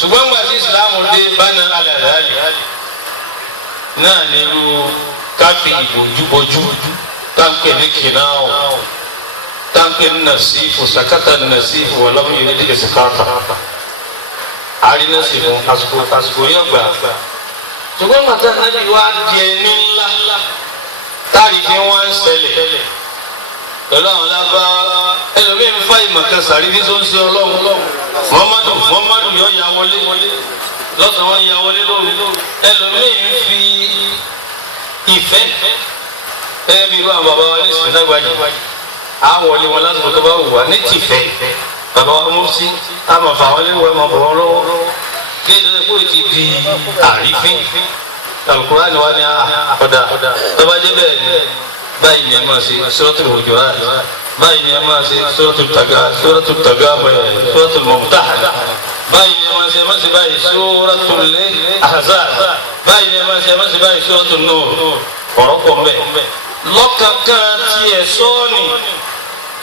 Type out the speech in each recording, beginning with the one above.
ṣùgbọ́n gbà tí ìsìláàmù dé bánà alàlàálì náà ní irú káfí ìbòjúbọjú táǹpẹ̀ ní kìnnáà táǹpẹ̀ ní nàṣífù sàkátà ní nàṣífù wà lọ́mú yìí ní ìsìkáàtà àrínàṣífù àsìkò yóò gbà ṣùgbọ́n màtá náà wá di ẹni ńlá táàrí fi wọ́n ń ṣẹlẹ̀ pẹ̀lú àwọn lábá ẹlòmíín fà ìmọ̀kan sàrí bí tó ń ṣe ọlọ́run Muhammadu yóò ya wọlé lọ́sàn wọn ya wọlé lóru ẹlòmíín fi ìfẹ́ bí irú àwọn bàbá wa ní ìsìndágbàjì á wọlé wọn lásìkò tó bá wù wá ní tìfẹ́ bàbá wa mú sí àmọ̀ fà wọlé wọn mọ̀ bọ̀ wọn lọ́wọ́ ní ìdílé kó ti di àrífín Al-Qur'an wa ni ọ̀dà tó bá dé bẹ́ẹ̀ ni báyìí ni ẹ máa ṣe Suratul Hujurat báyìí ni ẹ máa ṣe Suratul Tagabun Suratul Mumtahana báyìí ni ẹ máa ṣe mọ́sí báyìí Suratul Ahzab báyìí ni ẹ máa ṣe mọ́sí báyìí Suratul Nur ọ̀rọ̀ pọ̀ mbẹ́ lọ́kàkàn tiẹ̀ sọ́ọ̀nì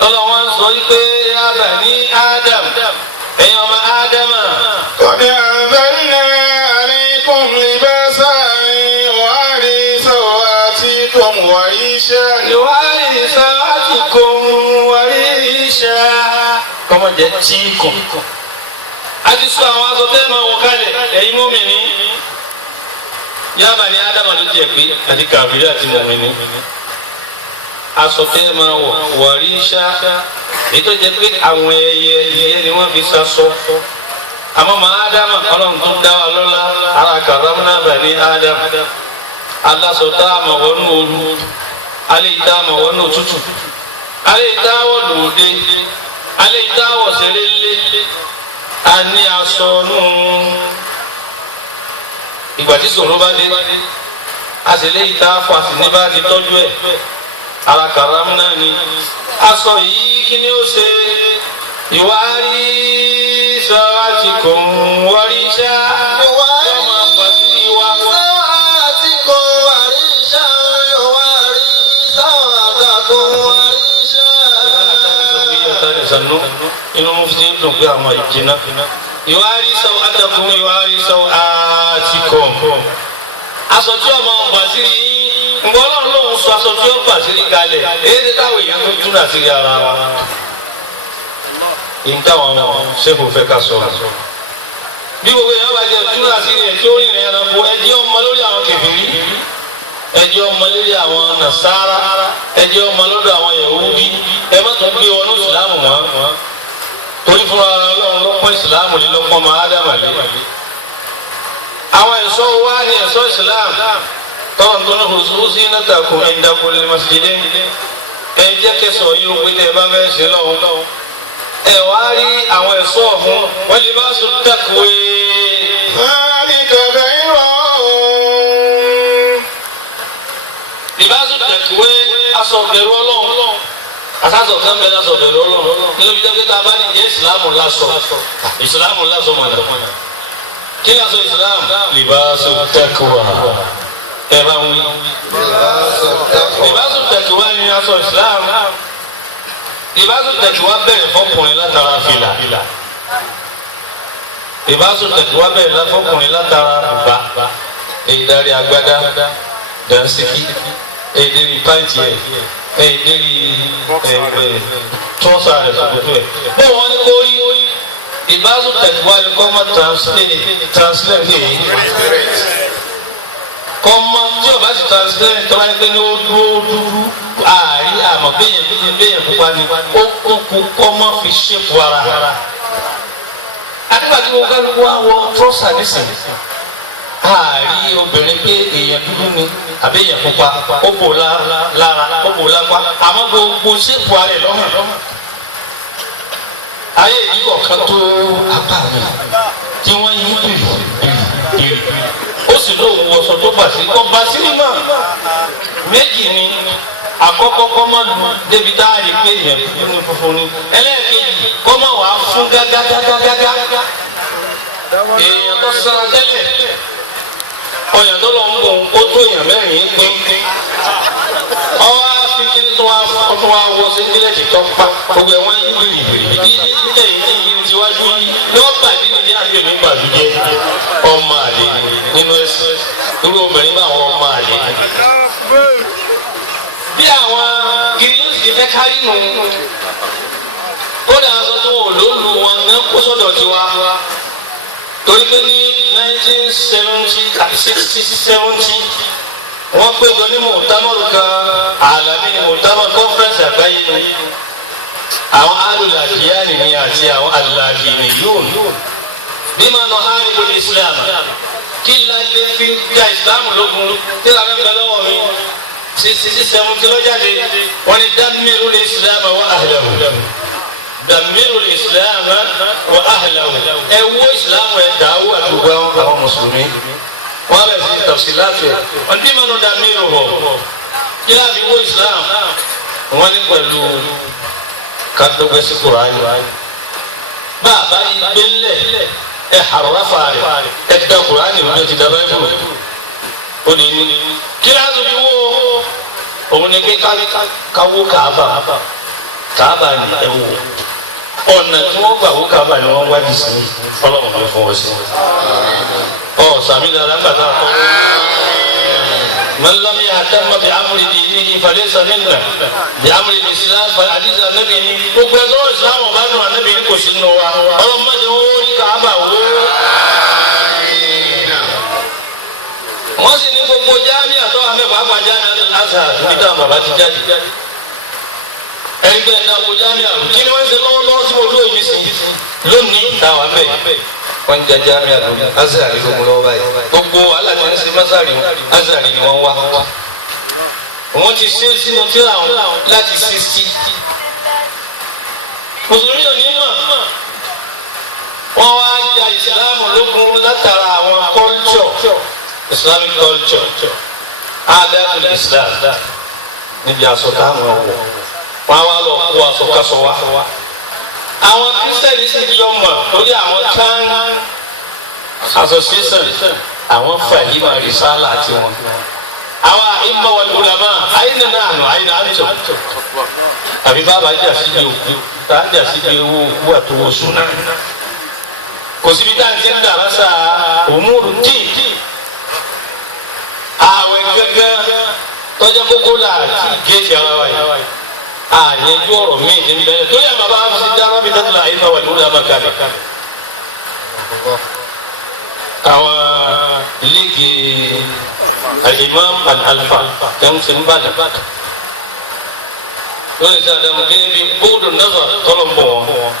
lọ́lọ́wọ́n sọ wípé ya bani Adam ẹ̀yin ọmọ Ádámà. qad anzalna alaykum libasan yuwari sawatikum wa risha. yuwari sawatikum wa risha. kọ́mọ jẹ́ tíìkùn. a ti sọ àwọn aṣọ tẹ́ máa wọ kálẹ̀ ẹ̀yin mùmínì. ya bani Ádámà ló jẹ́ pé àti kàbíyà àti mùmínì. aṣọ tẹ́ máa wọ wa risha. èyí tó jẹ́ pé àwọn ẹyẹ ìyẹ́ ni wọ́n fi sasọ àmọ́ ọmọ Ádámà Ọlọ́run tó dá wa lọ́lá ara karamna bani Ádámà aláṣọ tá a mọ̀ wọnú ooru alẹ́ ìta mọ̀ wọnú òtútù alẹ́ ìta wọ̀ lòdì alẹ́ ìta wọ̀ sẹ́lẹ̀lẹ́ a ní aṣọ nù ìgbà tí ṣòro bá dé a sì lé ìta fọ àti ní bá ti tọ́jú ẹ̀ ara karamna ni aṣọ yìí kí ni ó ṣe yuwari sawatikum wa risha yọmọ pàṣírí wa. sawatikum wa risha yuwari sawatakum wa risha. inú mo fi dùn pé àwọn ìjìnà yuwari sawatakum yuwari sawatikum aṣọ tí ọmọ pàṣírí ngbọ́n lóhùn sọ aṣọ tí ó pàṣírí kalẹ̀ èyí tí táwọn èèyàn tó tún àṣírí ara wa. ìntàwọn ṣẹ́fù fẹ́ ká sọ̀rọ̀ bí gbogbo èèyàn bá jẹ tún àṣírí ẹ̀ tí ó rìnrìn ẹranko ẹjẹ́ ọmọ lórí àwọn kèfèrí ẹjẹ́ ọmọ lórí àwọn nàṣàrà ẹjẹ́ ọmọ lọ́dọ̀ àwọn Yẹhudi ẹ má tún gbé wọn ní ìsìlámù wọn torí fúnra Ọlọ́run lọ́pọ̀ ìsìlámù lé lọ́pọ̀ ọmọ Ádámà lé àwọn ẹ̀ṣọ́ wa ní ẹ̀ṣọ́ ìsìlámù tọ́wọ́n tó ní kòsùn sí nàtàkùn ẹ̀dàkùn lè masjidin ẹ jẹ́ kẹsàn-án yìí ó pé tẹ́ ẹ bá fẹ́ ṣe lọ́wọ́ ẹ wá rí àwọn ẹ̀ṣọ́ ọ̀hún wọ́n lè bá sùn taqwa. libasu taqwa aṣọ bẹ̀rù Ọlọ́run asásọ kan bẹ lásọ bẹ̀rù Ọlọ́run nínú bí dábẹ́ tá a bá ní jẹ́ ìsìlámù lásọ ìsìlámù lásọ mọ̀nà kí lásọ ìsìlámù libasu taqwa ẹ bá ń wí. libasu taqwa ni aṣọ ìsìlámù libasu taqwa bẹ̀rẹ̀ fọkùnrin látara fìlà libasu taqwa bẹ̀rẹ̀ fọkùnrin látara bùbá èyí darí agbádá dansiki èyí dérí pàǹtì ẹ̀ èyí dérí tọ́sà rẹ̀ sọ̀tọ̀ ẹ̀ bó wọn ní kó rí libasu taqwa ni kọ́ máa translate kọ́mọ tí o bá ti translate tọ́ba yẹn pé ní ó dúró àárí àmọ́ bẹ́yẹn pupa ni ó kú kọ́mọ fi ṣépù ara. àdìgbàdì wo kálukú wa wọ trọ́sà nísìnyí àárí obìnrin pé èèyàn dúdú ni àbí èèyàn pupa ó bò lára ó bò lápá àmọ́ gbogbo ṣépù ara ẹ̀ lọ́hàn. ayé yìí kọ̀ọ̀kan tó apá mi tí wọ́n yí bìrì ó sì lóun wọṣọ tó bàṣírí kọ́ bàṣírí náà méjì ni àkọ́kọ́ kọ́ mọ́ lu débi tá a rí pé èèyàn dúdú ní funfun ni ẹlẹ́ẹ̀kejì kọ́ mọ́ wàá fún gágágágágá èèyàn tó sanra tẹ́lẹ̀ ọ̀yàn tó lọ ń bọ̀ ó tó èèyàn mẹ́rin pín ọwọ́ fi kí tó wá wọ sí kílẹ̀tì tó pa gbogbo ẹ̀wọ̀n yìí bìrì bí ẹ̀yìn tí yìí ti wájú yìí yọ gbàdí nìyí àti èmi gbàdú jẹ fẹ́ kárí nù. kódà aṣọ tó wò ló lu wọn ní kó sọ́dọ̀ tiwa. torí pé ní 1970 wọ́n péjọ ní mọ̀tàmọ́rù kan àlàmì ní mọ̀tàmọ́rù kọ́nfẹ́rẹ́nsì àgbáyé ni. àwọn alùlàkìyàní ni àti àwọn alùlàkìyàní yóò bí máa nọ hárìbù islam kí la lè fi ja islam lógun tí la fẹ́ bẹ lọ́wọ́ mi 60-70 lọ́jáde wọ́n ní damiru islam wa ahlahu damiru islam wa ahlahu ẹ wó islam ẹ dàwó àdúgbò àwọn mùsùlùmí wọ́n bẹ̀ sí tafsilati wọ́n bí máa nọ damiru hó kí la fi wó islam wọ́n ní pẹ̀lú kadọgbẹsí kuraani bàbá yìí gbẹlẹ ẹ harafa rẹ ẹ da kuraani lóde ti daba ẹfọ o de ní kíláàsì bí wo òun ni pé káwó Kaaba ni ẹ wò ọ̀nà tí wọ́n gbà wó Kaaba ni wọ́n wádìí sí ọlọ́run ló fún ọ sí ọ sàmì dàda gbàdá kọ́. من لم يهتم بأمر دينه فليس منا بأمر الإسلام فالحديث النبي gbogbo ẹgbẹ́ Islam ọba nù ànábì ní kò sí nù wa ọlọ́mọdé owó ní Kaaba wó. wọ́n sì ní gbogbo jáàmì àtọ́ àmẹ́fà àgbàjáàmì Azhar nígbà bàbá ti jáde. ẹgbẹ́ ẹ̀dá gbogbo jáàmì àrùn kí ni wọ́n ṣe lọ́wọ́lọ́wọ́ tí mo dúró yìí sí lónìí táwa bẹ́ẹ̀. wọ́n ń jaja mi àdúgbò Azhar gbogbo lọ́wọ́ báyìí gbogbo aláàbí ń ṣe masari Azhar ni wọ́n wá wọ́n ti ṣe sínú tíra wọn láti 60. mùsùlùmí ò ní mọ̀ wọ́n wá ja ìsìlámù lógun látara àwọn culture Islamic culture adatul Islam níbi aṣọ táwọn wọ̀ wọ́n wá lọ kó aṣọ kásọ wá. àwọn kristiani sì ti lọ mọ̀ lórí àwọn kan association àwọn fàyímà rìsálà àti wọn. àwọn àìmọ̀ wal ulama àyìnà náà nù àyìnà àtò àbí bàbá jà síbi òkú tá a jà síbi owó òkú àtòwò súná. kò síbi tá a ti ń dàrá sa òmùrù tí àwẹ̀ gẹ́gẹ́ tọ́jà kókó là tí géètì ara wa yìí. àyẹ̀jú ọ̀rọ̀ mi ní bẹ́ẹ̀ tó yẹ bàbá fi dáná bí tẹ́tí la àyìnbá wà lórí àmàkàlẹ̀. àwọn líìgì al-Imam al-Alfa tẹ́ǹsì ń bàdàn. lórí ìṣe àdàmú kí ni bí bóòdù náà tọ́lọ̀ ń bọ̀ wọ́n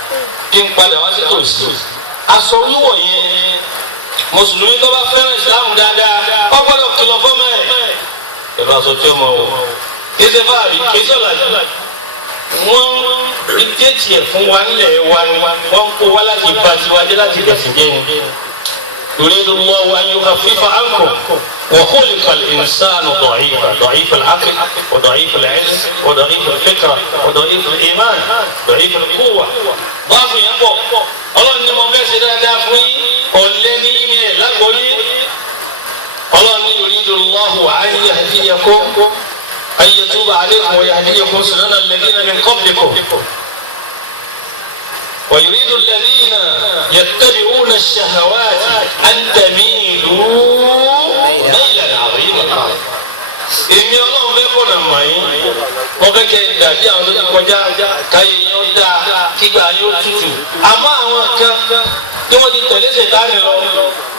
kí n padà wá sí tòsí. aṣọ wíwọ̀ yẹn mùsùlùmí tó bá fẹ́ràn ìsìlámù dáadáa wọ́n gbọ́dọ̀ kìlọ̀ fọ́mọ ẹ̀. pẹ̀lú aṣọ tí ó mọ̀ wọ̀ kí ṣe fáàrí kí sọ̀lá yìí. wọ́n dictate ẹ̀ fún wa nílẹ̀ wa ni wọ́n kó wa láti bá tiwájú láti bẹ̀sìn jẹ́ ni. يريد الله أن يخفف عنكم وخلق الإنسان ضعيف العقل وضعيف العلم وضعيف الفكرة وضعيف الإيمان ضعيف القوة ضعف يقوى الله أن مباشر دافعي ولني لقوي الله أن يريد الله أن يهديكم أن يتوب عليكم ويهديكم سنن الذين من قبلكم ويريد الذين يتبعون الشهوات أن تميلوا ميلا عظيما. èmi Ọlọ́run fẹ́ kọ́nà mọ̀ yín wọ́n fẹ́ kẹ́ dàbí àwọn tó ti kọjá káyé yóò dáa kígbà yóò tutù àmọ́ àwọn kan tí wọ́n ti tẹ̀lé ṣètánì lọ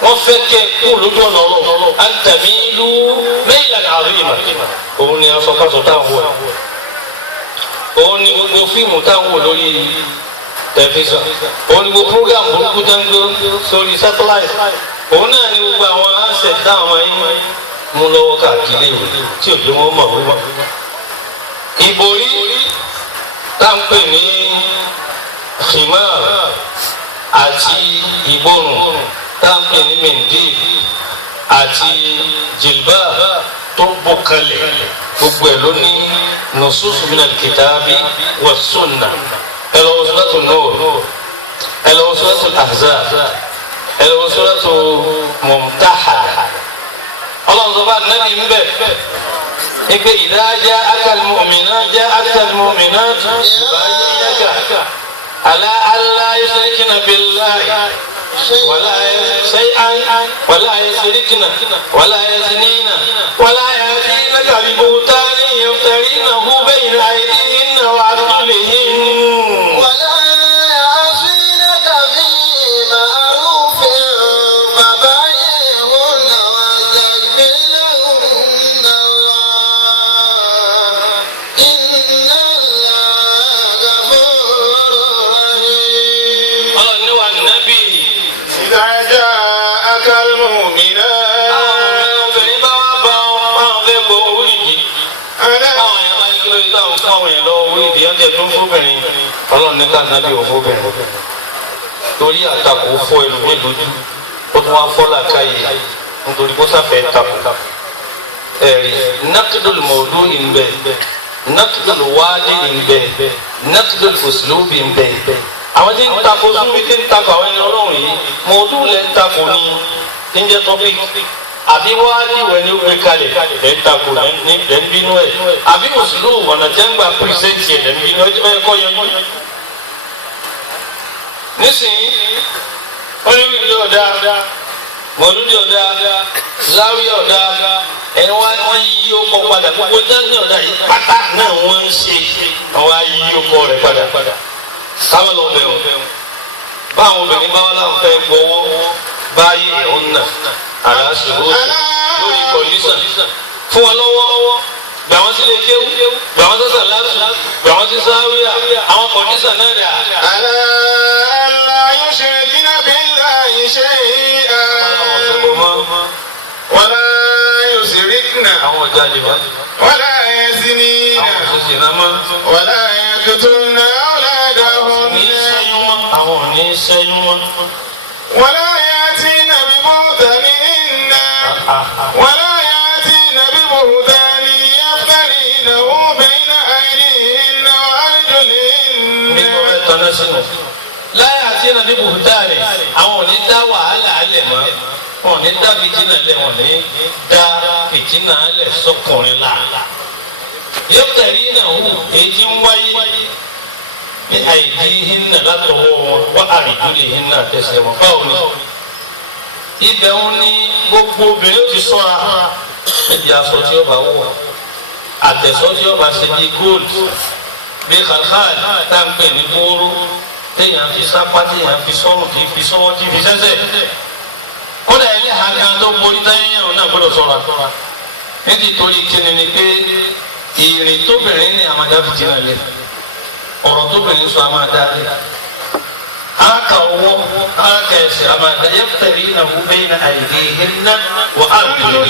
wọ́n fẹ́ kẹ́ kú lójú ọ̀nà Ọlọ́run أن تميلوا ميلا عظيما. òun ni asọ́kásọ táwọn wọ̀ òun ni gbogbo fíìmù táwọn wò lórí tẹlifíṣàn òun ni gbogbo program burúkú tó ń gbé sórí satellite òun náà ni gbogbo àwọn ansẹt táwọn ẹ̀yìn mú lọ́wọ́ káàkiri ìwé tí òjò wọn mọ̀ wíwọ́. ìborí táǹpẹ ní khimar àti ìborùn táǹpẹ ní mẹ́ndì àti jìlbà tó bó kalẹ̀ gbogbo ẹ̀ ló ní nususu minal kitabi was sunnah. ẹlọ́wọ́ suratu Nur ẹlọ́wọ́ suratu Ahzab ẹlọ́wọ́ suratu Mumtahana. ọlọ́run sọ fún anabi ń bẹ̀ ipe idha ja'aka al-mu'minat yubayyinaka ala alla yushrikna billahi wala shay'an wala yushrikna wala yaznina wala yatinaka bi buhtanin yaftarinahu bayna aydihinna èèyàn tẹ̀ tó fóbìnrin ọlọ́run ní káàdínàbí ò fóbìnrin torí àtakò fọ́ ẹlòmíì lójú ó tún wá fọ́ làkàyè nítorí kó sáfẹ́ takò ẹ̀rí nàkìdùl mọ̀ọ́dú ìnbẹ̀ nàkìdùl wáàdì ìnbẹ̀ nàkìdùl fòsìlóbì ìnbẹ̀ àwọn tí ń takò súnbí tí ń takò àwọn ẹni ọlọ́run yìí mọ̀ọ́dú lẹ́ ń takò ní tí ń jẹ́ tọ́pìkì àbí wáàdì ìwẹ̀ ni ó gbé kalẹ̀ lẹ́ ń takò lẹ́ ń bínú ẹ̀ àbí fòsìlóbì ọ̀nà tí ń gbà pírísẹ́ǹtì ẹ̀ lẹ́ ń bínú ẹ̀ kọ́ yanjú. nísìnyí wọ́n ní wíìlì ọ̀dà mọ̀lúdì ọ̀dà záwí ọ̀dà ẹni wọ́n yí ọkọ̀ padà gbogbo dání ọ̀dà yìí pátá náà wọ́n ń ṣe àwọn ayí ọkọ̀ rẹ̀ padà sáwọn lọ bẹ̀rù báwọn obìnrin bá wọn láwọn fẹ́ gbọ́wọ́ báyìí ọ̀nà àràṣòro lórí kọ̀lísàn fún wọn lọ́wọ́ gbà wọ́n sí lè kéwú gbà wọ́n sọ́sàn látù gbà wọ́n sí sáwíà àwọn kọ̀lísàn náà rẹ̀ يشركن بالله شيئا ولا يسركن ولا يزنين ولا يقتلن أولادهن ولا يأتين ببهتان يفترينه بين أيديهن وأرجلهن láyé àti ẹnà ní bùhùdáàrẹ àwọn ò ní dá wàhálà alẹ̀ mọ́ wọn ò ní dá fìtínà lẹ̀ wọn ò ní dá fìtínà alẹ̀ sọkùnrin la yọkẹrì náà wù èyí ń wáyé ní àìdí hinna látọwọ́ wọn wá àrídúlé hinna tẹsẹ̀ wọn báwo ni ibẹ̀ wọn ní gbogbo obìnrin ó ti ṣọ́ra níbi aṣọ tí ó bá wọ̀ àtẹ̀sọ́ tí ó bá ṣe bí gold bí kàlkàl tá à ń pè ní gbóró téèyàn fi sápá téèyàn fi sọ́rùn tí fi sọ́wọ́ tí fi sẹ́sẹ̀ kódà ilé àgàn tó borí táyéyàn náà gbọ́dọ̀ ṣọ́ra nítorí kíni ni pé ìrìn tóbìnrin ní àmàdá fìtínà lẹ ọ̀rọ̀ tóbìnrin sọ àmàdá lẹ aka ọwọ́ aka ẹsẹ̀ àmàdá yẹ́pẹ̀lì náà wú bẹ́ẹ̀ ní àìdí iná wà á lè